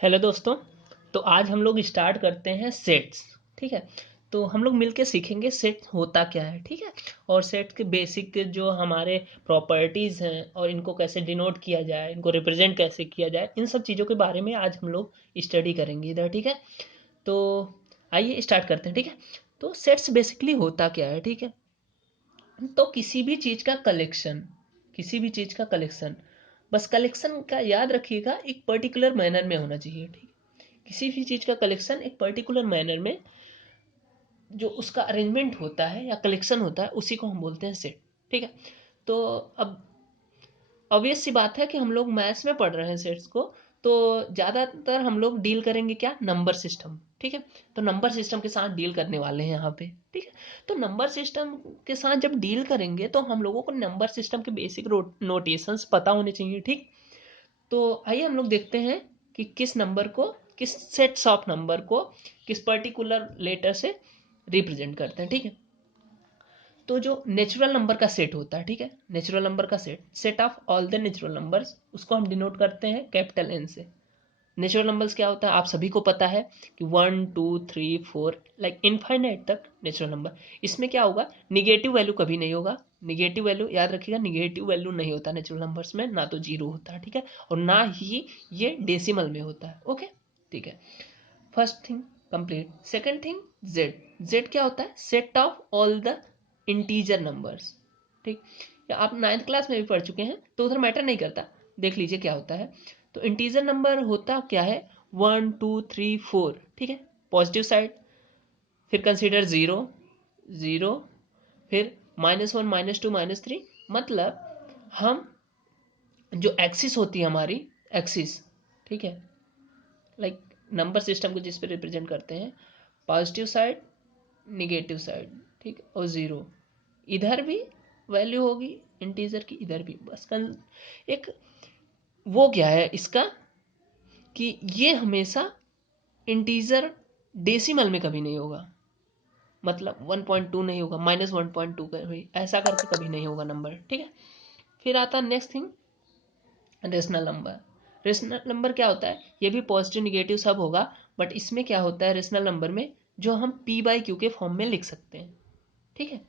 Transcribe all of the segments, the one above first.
Hello दोस्तों। तो आज हम लोग स्टार्ट करते हैं सेट्स। ठीक है। तो हम लोग मिलके सीखेंगे सेट होता क्या है। ठीक है। और सेट के बेसिक जो हमारे प्रॉपर्टीज़ हैं और इनको कैसे डिनोट किया जाए, इनको रिप्रेजेंट कैसे किया जाए, इन सब चीज़ों के बारे में आज हम लोग स्टडी करेंगे इधर। ठीक है। तो आइए स्टार्ट करते हैं। ठीक है। तो सेट्स बेसिकली होता क्या है। ठीक है। तो किसी भी चीज़ का कलेक्शन, किसी भी चीज़ का कलेक्शन, बस कलेक्शन का याद रखिएगा एक पर्टिकुलर मैनर में होना चाहिए। ठीक है। किसी भी चीज़ का कलेक्शन एक पर्टिकुलर मैनर में जो उसका अरेंजमेंट होता है या कलेक्शन होता है उसी को हम बोलते हैं सेट। ठीक है। तो अब ऑब्वियस सी बात है कि हम लोग मैथ्स में पढ़ रहे हैं सेट्स को, तो ज़्यादातर हम लोग डील करेंगे क्या, नंबर सिस्टम। ठीक है। तो नंबर सिस्टम के साथ डील करने वाले हैं यहाँ पे। ठीक है। तो नंबर सिस्टम के साथ जब डील करेंगे तो हम लोगों को नंबर सिस्टम के बेसिक नोटेशंस पता होने चाहिए। ठीक। तो आइए हम लोग देखते हैं कि किस नंबर को, किस सेट्स ऑफ नंबर को किस पर्टिकुलर लेटर से रिप्रेजेंट करते हैं। ठीक है। तो जो नेचुरल नंबर का सेट होता है, ठीक है, नेचुरल नंबर का set, set of all the natural numbers, उसको हम डिनोट करते हैं कैपिटल एन से। नेचुरल नंबर्स क्या होता है आप सभी को पता है कि 1 2 3 4 लाइक इनफाइनाइट तक नेचुरल नंबर। इसमें क्या होगा, निगेटिव वैल्यू कभी नहीं होगा। निगेटिव वैल्यू याद रखिएगा, निगेटिव वैल्यू नहीं होता नेचुरल नंबर्स में, ना तो जीरो होता है। ठीक है। और ना ही ये डेसिमल में होता है। ओके। ठीक है। First thing complete. Second thing, Z. Z क्या होता है, set of all the integer numbers. ठीक। या आप नाइन्थ क्लास में भी पढ़ चुके हैं तो उधर मैटर नहीं करता, देख लीजिए क्या होता है। तो इंटीजर नंबर होता क्या है, 1 2 3 4। ठीक है, पॉजिटिव साइड। फिर कंसीडर जीरो, जीरो, फिर -1 -2 -3। मतलब हम जो एक्सिस होती है हमारी, एक्सिस, ठीक है, लाइक नंबर सिस्टम को जिस पे रिप्रेजेंट करते हैं, पॉजिटिव साइड, निगेटिव साइड, ठीक, और ज़ीरो। इधर भी वैल्यू होगी इंटीजर की, इधर भी। बस एक वो क्या है इसका कि ये हमेशा इंटीजर डेसिमल में कभी नहीं होगा। मतलब 1.2 नहीं होगा, -1.2 कभी ऐसा करके कभी नहीं होगा नंबर। ठीक है। फिर आता next thing, rational number. Rational number क्या होता है, ये भी पॉजिटिव निगेटिव सब होगा, बट इसमें क्या होता है रेशनल नंबर में, जो हम p/q के फॉर्म में लिख सकते हैं। ठीक है।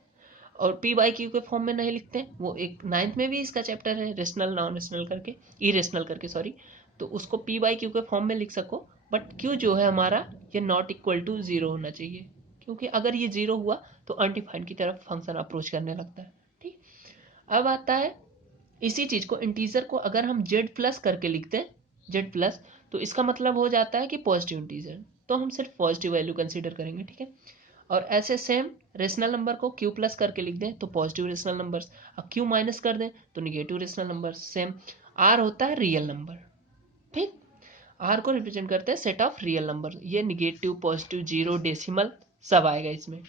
और p/q के फॉर्म में नहीं लिखते हैं, वो एक नाइन्थ में भी इसका चैप्टर है, रेशनल नॉन रेशनल करके, इरेशनल करके, सॉरी। तो उसको p/q के फॉर्म में लिख सको, बट q जो है हमारा, ये नॉट इक्वल टू जीरो होना चाहिए, क्योंकि अगर ये जीरो हुआ तो अनडिफाइंड की तरफ फंक्शन अप्रोच करने लगता है। ठीक। अब आता है इसी चीज को, इंटीजर को अगर हम जेड प्लस करके लिखते हैं, जेड प्लस, तो इसका मतलब हो जाता है कि पॉजिटिव इंटीजर, तो हम सिर्फ पॉजिटिव वैल्यू कंसीडर करेंगे। ठीक है। और ऐसे सेम रेशनल नंबर को क्यू प्लस करके लिख दें तो पॉजिटिव रेशनल नंबर्स, और क्यू माइनस कर दें तो negative rational numbers. Same R होता है रियल नंबर। ठीक। आर को रिप्रेजेंट करते हैं सेट ऑफ रियल नंबर, ये निगेटिव, पॉजिटिव, जीरो, डेसिमल सब आएगा इसमें।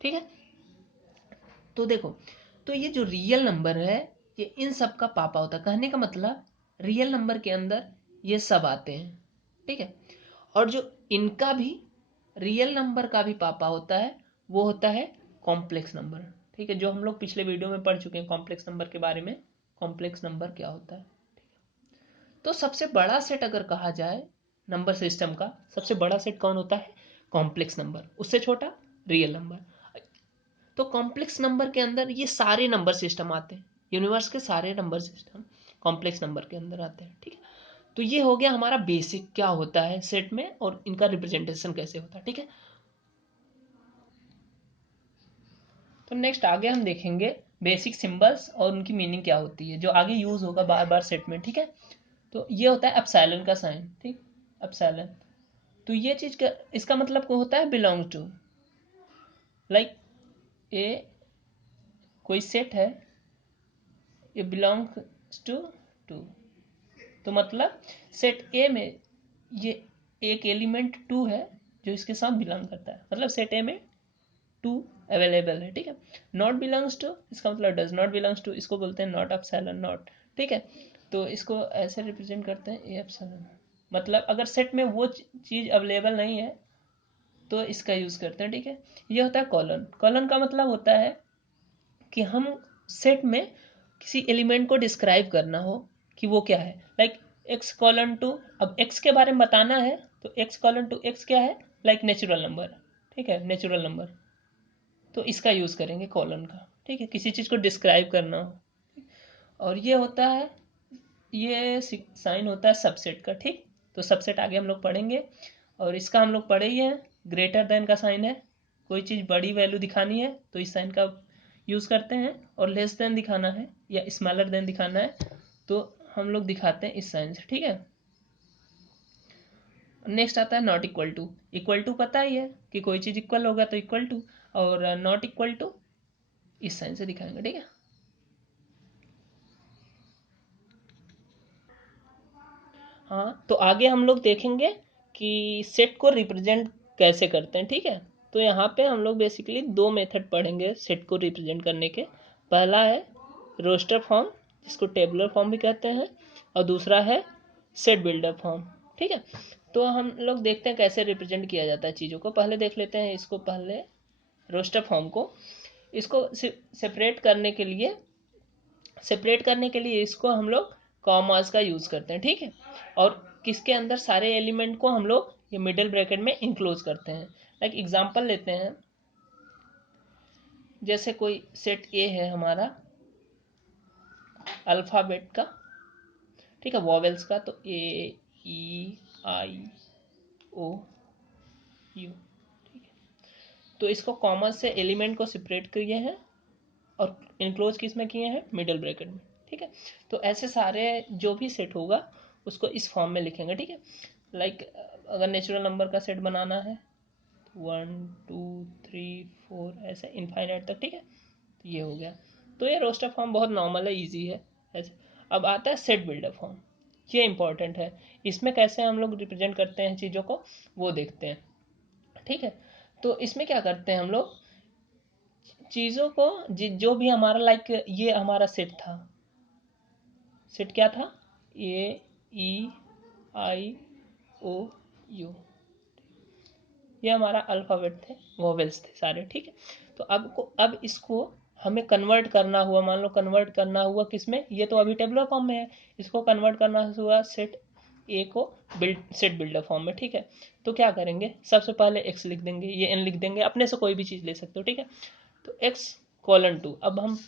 ठीक है। तो देखो, तो ये जो रियल नंबर है ये इन सब का पापा होता है, कहने का मतलब रियल नंबर के अंदर ये सब आते हैं। ठीक है। और जो इनका भी, रियल नंबर का भी पापा होता है, वो होता है कॉम्प्लेक्स नंबर। ठीक है, जो हम लोग पिछले वीडियो में पढ़ चुके हैं कॉम्प्लेक्स नंबर के बारे में, कॉम्प्लेक्स नंबर क्या होता है। तो सबसे बड़ा सेट अगर कहा जाए नंबर सिस्टम का, सबसे बड़ा सेट कौन होता है, कॉम्प्लेक्स नंबर। उससे छोटा रियल नंबर। तो कॉम्प्लेक्स नंबर के अंदर ये सारे नंबर सिस्टम आते हैं, यूनिवर्स के सारे नंबर सिस्टम कॉम्प्लेक्स नंबर के अंदर आते हैं। ठीक है। तो ये हो गया हमारा बेसिक क्या होता है सेट में और इनका रिप्रेजेंटेशन कैसे होता है। ठीक है। तो नेक्स्ट आगे हम देखेंगे बेसिक सिंबल्स और उनकी मीनिंग क्या होती है, जो आगे यूज होगा बार बार सेट में। ठीक है। तो ये होता है एप्सिलॉन का साइन। ठीक, एप्सिलॉन। तो ये चीज का, इसका मतलब क्या होता है, बिलोंग टू, लाइक ए कोई सेट है, ये बिलोंग्स टू टू। तो मतलब सेट ए में ये एक एलिमेंट टू है जो इसके साथ बिलोंग करता है, मतलब सेट ए में टू अवेलेबल है। ठीक है। नॉट बिलोंग्स टू, इसका मतलब डज नॉट बिलोंग्स टू, इसको बोलते हैं नॉट एप्सिलॉन नॉट। ठीक है। तो इसको ऐसे रिप्रेजेंट करते हैं ए एप्सिलॉन, मतलब अगर सेट में वो चीज अवेलेबल नहीं है तो इसका यूज करते हैं। ठीक है। ये होता है कॉलन। कॉलन का मतलब होता है कि हम सेट में किसी एलिमेंट को डिस्क्राइब करना हो कि वो क्या है, लाइक एक्स कॉलन टू, अब एक्स के बारे में बताना है तो एक्स कॉलन टू एक्स क्या है, लाइक नेचुरल नंबर, ठीक है, नेचुरल नंबर, तो इसका यूज करेंगे कॉलन का, ठीक है, किसी चीज को डिस्क्राइब करना हो। और ये होता है, ये साइन होता है सबसेट का, ठीक। तो सबसेट आगे हम लोग पढ़ेंगे, और इसका हम लोग पढ़े ही हैं, ग्रेटर देन का साइन है, कोई चीज़ बड़ी वैल्यू दिखानी है तो इस साइन का यूज़ करते हैं, और लेस देन दिखाना है या स्मॉलर देन दिखाना है तो हम लोग दिखाते हैं इस साइन से, ठीक है। नेक्स्ट आता है not equal to. Equal to पता ही है कि कोई चीज़ इक्वल होगा तो इक्वल टू, और नॉट इक्वल टू इस साइन से दिखाएंगे, ठीक है। हाँ, तो आगे हम लोग देखेंगे कि सेट को रिप्रेजेंट कैसे करते हैं, ठीक है। तो यहाँ पे हम लोग बेसिकली दो मेथड पढ़ेंगे सेट को रिप्रेजेंट करने के। पहला है रोस्टर फॉर्म, जिसको टेबुलर फॉर्म भी कहते हैं, और दूसरा है सेट बिल्डर फॉर्म, ठीक है। तो हम लोग देखते हैं कैसे रिप्रेजेंट किया जाता है चीज़ों को। पहले देख लेते हैं इसको, पहले रोस्टर फॉर्म को। इसको सेपरेट करने के लिए इसको हम लोग कॉमास का यूज़ करते हैं, ठीक है। और किसके अंदर सारे एलिमेंट को हम लोग ये मिडिल ब्रैकेट में इंक्लोज करते हैं। लाइक एग्जांपल लेते हैं, जैसे कोई सेट ए है हमारा अल्फ़ाबेट का, ठीक है, वॉवेल्स का, तो ए ई आई ओ यू, ठीक है। तो इसको कॉमर्स से एलिमेंट को सेपरेट किए हैं और इनक्लोज किस में किए हैं, मिडिल ब्रैकेट में, ठीक है। तो ऐसे सारे जो भी सेट होगा उसको इस फॉर्म में लिखेंगे, ठीक है। लाइक अगर नेचुरल नंबर का सेट बनाना है, 1 2 3 4 ऐसे इनफाइनाइट तक, ठीक है। तो ये हो गया। तो ये रोस्टर फॉर्म बहुत नॉर्मल है, इजी है ऐसे। अब आता है सेट बिल्डर फॉर्म, ये इंपॉर्टेंट है। इसमें कैसे हम लोग रिप्रेजेंट करते हैं चीज़ों को वो देखते हैं, ठीक है। तो इसमें क्या करते हैं हम लोग, चीज़ों को जो भी हमारा, लाइक ये हमारा सेट था, सेट क्या था, ए ई आई ओ यू, ये हमारा अल्फ़ाबेट थे, वोवेल्स थे सारे, ठीक है। तो अब इसको हमें कन्वर्ट करना हुआ, मान लो कन्वर्ट करना हुआ किसमें, ये तो अभी टेबुलर फॉर्म में है, इसको कन्वर्ट करना हुआ सेट ए को सेट बिल्डर फॉर्म में, ठीक है। तो क्या करेंगे, सबसे पहले एक्स लिख देंगे, ये एन लिख देंगे, अपने से कोई भी चीज़ ले सकते हो, ठीक है। तो एक्स कॉलन टू, अब हम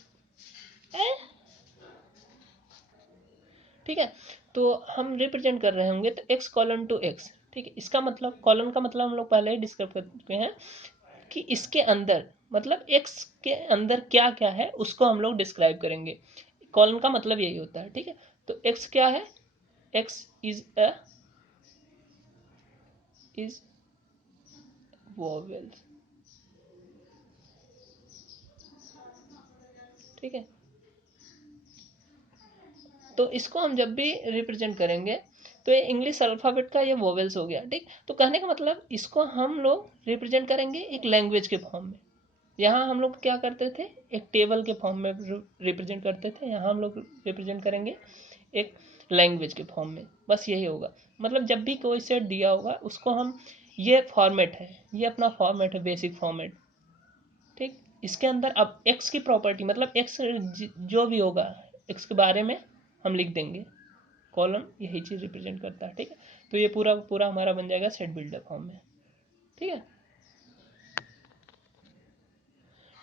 ठीक है, तो हम रिप्रेजेंट कर रहे होंगे तो एक्स कॉलन टू एक्स, ठीक है। इसका मतलब, कॉलन का मतलब हम लोग पहले ही डिस्कस कर चुके हैं कि इसके अंदर, मतलब एक्स के अंदर क्या क्या है उसको हम लोग डिस्क्राइब करेंगे। कॉलन का मतलब यही होता है, ठीक है। तो एक्स क्या है, एक्स इज वोवेल्स, ठीक है। तो इसको हम जब भी रिप्रेजेंट करेंगे तो ये इंग्लिश अल्फ़ाबेट का ये वोवेल्स हो गया, ठीक। तो कहने का मतलब इसको हम लोग रिप्रेजेंट करेंगे एक लैंग्वेज के फॉर्म में। यहाँ हम लोग क्या करते थे, एक टेबल के फॉर्म में रिप्रेजेंट करते थे, यहाँ हम लोग रिप्रेजेंट करेंगे एक लैंग्वेज के फॉर्म में। बस यही होगा, मतलब जब भी कोई सेट दिया होगा उसको हम, ये फॉर्मेट है, ये अपना फॉर्मेट है, बेसिक फॉर्मेट, ठीक। इसके अंदर अब एक्स की प्रॉपर्टी, मतलब एक्स जो भी होगा एक्स के बारे में हम लिख देंगे, कॉलम यही चीज़ रिप्रेजेंट करता है, ठीक है। तो ये पूरा पूरा हमारा बन जाएगा सेट बिल्डर फॉर्म में, ठीक है।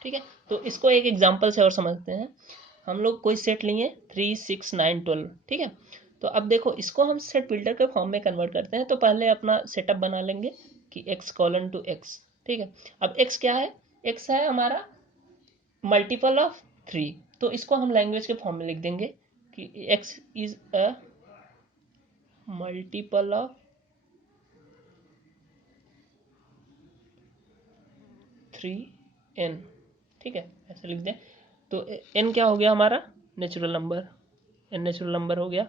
ठीक है, तो इसको एक एग्जांपल से और समझते हैं। हम लोग कोई सेट लिए 3 6 9 12, ठीक है। तो अब देखो इसको हम सेट बिल्डर के फॉर्म में कन्वर्ट करते हैं, तो पहले अपना सेटअप बना लेंगे कि एक्स कॉलन टू एक्स, ठीक है। अब एक्स क्या है, एक्स है हमारा मल्टीपल ऑफ 3, तो इसको हम लैंग्वेज के फॉर्म में लिख देंगे कि x is a multiple of 3n, ठीक है, ऐसे लिख दें। तो n क्या हो गया हमारा, natural number, n natural number हो गया,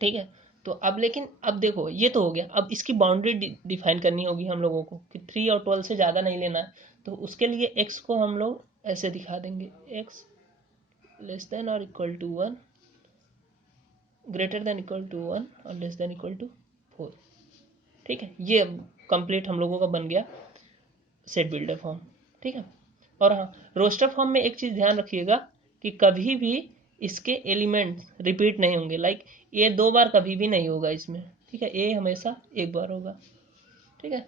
ठीक है। तो अब लेकिन अब देखो ये तो हो गया, अब इसकी बाउंड्री डिफाइन करनी होगी हम लोगों को कि 3 और 12 से ज़्यादा नहीं लेना है। तो उसके लिए x को हम लोग ऐसे दिखा देंगे, x लेस देन और equal to 1, greater than equal to 1 और लेस देन इक्वल टू 4, ठीक है। ये कंप्लीट हम लोगों का बन गया सेट बिल्डर फॉर्म, ठीक है। और हाँ, रोस्टर फॉर्म में एक चीज़ ध्यान रखिएगा कि कभी भी इसके एलिमेंट रिपीट नहीं होंगे। लाइक ए 2 बार कभी भी नहीं होगा इसमें, ठीक है, ए हमेशा एक बार होगा, ठीक है।